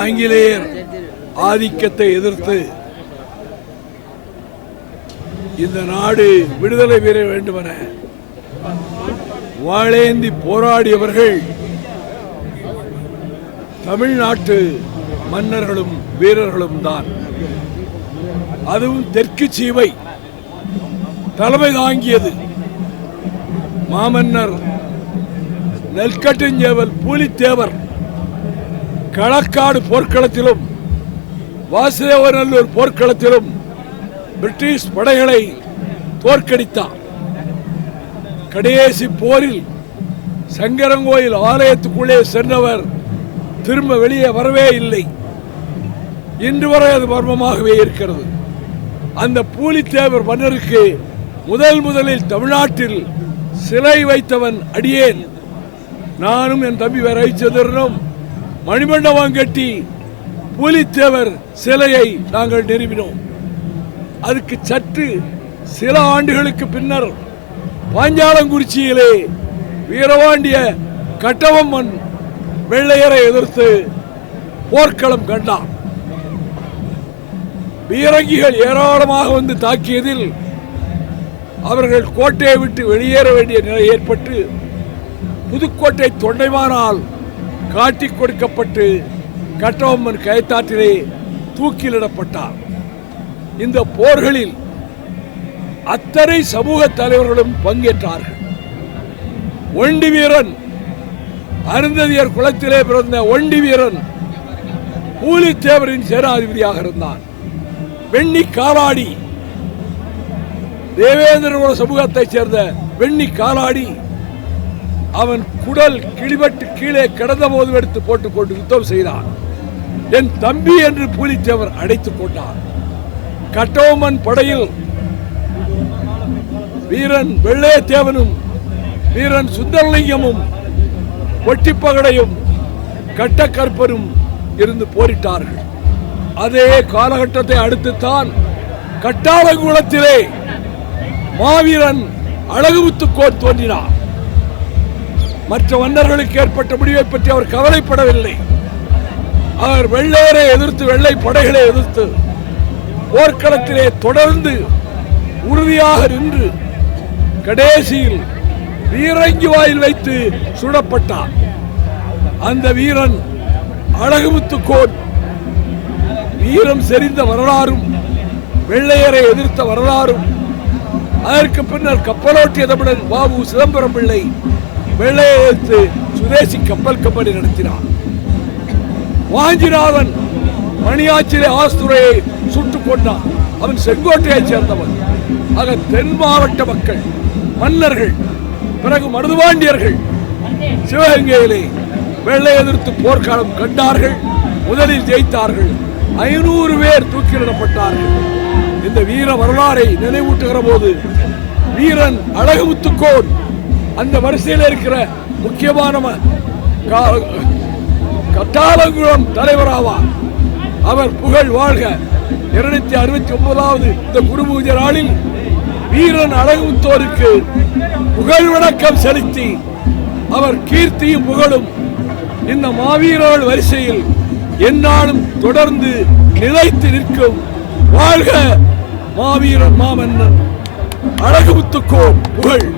ஆங்கிலேயர் ஆதிக்கத்தை எதிர்த்து இந்த நாடு விடுதலை பெற வேண்டுமென வாளேந்தி போராடியவர்கள் தமிழ்நாட்டு மன்னர்களும் வீரர்களும் தான். அதுவும் தெற்கு சீமை தலைமை தாங்கியது. மாமன்னர் நெல்கட்டஞ்சேவல் பூலித்தேவர் களக்காடு போர்க்களத்திலும் வாசுதேவநல்லூர் போர்க்களத்திலும் பிரிட்டிஷ் படைகளை தோற்கடித்தார். கடைசி போரில் சங்கரங்கோயில் ஆலயத்துக்குள்ளே சென்றவர் திரும்ப வெளியே வரவே இல்லை. இன்று வரை அது மர்மமாகவே இருக்கிறது. அந்த பூலித்தேவர் மன்னருக்கு முதலில் தமிழ்நாட்டில் சிலை வைத்தவன் அடியேன். நானும் என் தம்பி ரவிச்சந்திரனும் மணிமண்டபம் கட்டி பூலித்தேவர் சிலையை நாங்கள் நிறுவினோம். அதுக்கு சற்று சில ஆண்டுகளுக்கு பின்னர் பாஞ்சாலங்குறிச்சியிலே வீரபாண்டிய கட்டபொம்மன் வெள்ளையரை எதிர்த்து போர்க்களம் கண்டார். பீரங்கிகள் ஏராளமாக வந்து தாக்கியதில் அவர்கள் கோட்டையை விட்டு வெளியேற வேண்டிய நிலை ஏற்பட்டு புதுக்கோட்டை தொண்டைமானால் காட்டிக் கொடுக்கப்பட்டு கட்டபொம்மன் கயத்தாற்றிலே தூக்கிலிடப்பட்டார். இந்த போர்களில் அத்தனை சமூக தலைவர்களும் பங்கேற்றார்கள். ஒண்டி வீரன், அருந்ததியர் குலத்திலே பிறந்த ஒண்டி வீரன் பூலித்தேவரின் சேனாதிபதியாக இருந்தான். வெண்ணி காலாடி, தேவேந்திர குல சமூகத்தைச் சேர்ந்த வெண்ணி காலாடி, அவன் குடல் கிழிபட்டு கீழே கிடந்த போது எடுத்து போட்டுக்கொண்டு யுத்தம் செய்தான். என் தம்பி என்று பூலித்தேவர் அடைத்துக் கொண்டார். கட்டபொம்மன் படையில் வீரன் வெள்ளையத்தேவனும் வீரன் சுந்தரலிங்கமும் ஒட்டிப்பகடையும் கட்டக்கற்பரும் இருந்து போரிட்டார்கள். அதே காலகட்டத்தை அடுத்துத்தான் கட்டாளங்குளத்திலே மாவீரன் அழகுமுத்துக்கோன் தோன்றினார். மற்ற மன்னர்களுக்கு ஏற்பட்ட முடிவை பற்றி அவர் கவலைப்படவில்லை. அவர் வெள்ளையரை எதிர்த்து, வெள்ளை படைகளை எதிர்த்து போர்க்களத்திலே தொடர்ந்து உறுதியாக நின்று கடைசியில் வீரங்கி வாயில் வைத்து சுடப்பட்டார். அந்த வீரன் அழகுமுத்துக்கோன் வீரம் செறிந்த வரலாறும் வெள்ளையரை எதிர்த்த வரலாறும், அதற்கு பின்னர் கப்பலோட்டிய தமிழன் பாபு சிதம்பரம் பிள்ளை வெள்ளையை எதிர்த்து சுதேசி கப்பல் கம்பெனி நடத்தினார். வாஞ்சிநாதன் மணியாச்சிலே ஆஸ்துரையை சுட்டுக் கொண்டான். அவன் செங்கோட்டையைச் சேர்ந்தவன். ஆக தென் மாவட்ட மக்கள், மன்னர்கள், பிறகு மருதுபாண்டியர்கள் சிவகங்கையிலே வெள்ளை எதிர்த்து போர்க்காலம் கண்டார்கள். முதலில் ஜெயித்தார்கள். 500 பேர் தூக்கிலிடப்பட்டார்கள். இந்த வீர வரலாறை நினைவூட்டுகிற போது வீரன் அழகுமுத்துக்கோன் அந்த வரிசையில் இருக்கிற முக்கியமான கட்டாளங்குளம் தலைவராவார். அவர் புகழ் வாழ்க. 269வது இந்த குருபூஜை நாளில் வீரன் அழகுமுத்தோருக்கு புகழ் வணக்கம் செலுத்தி அவர் கீர்த்தியும் புகழும் இந்த மாவீரர்கள் வரிசையில் எந்நாளும் தொடர்ந்து நிலைத்து நிற்கும். வாழ்க மாவீரன் மாமன்னன் அழகுமுத்துக்கோன் புகழ்.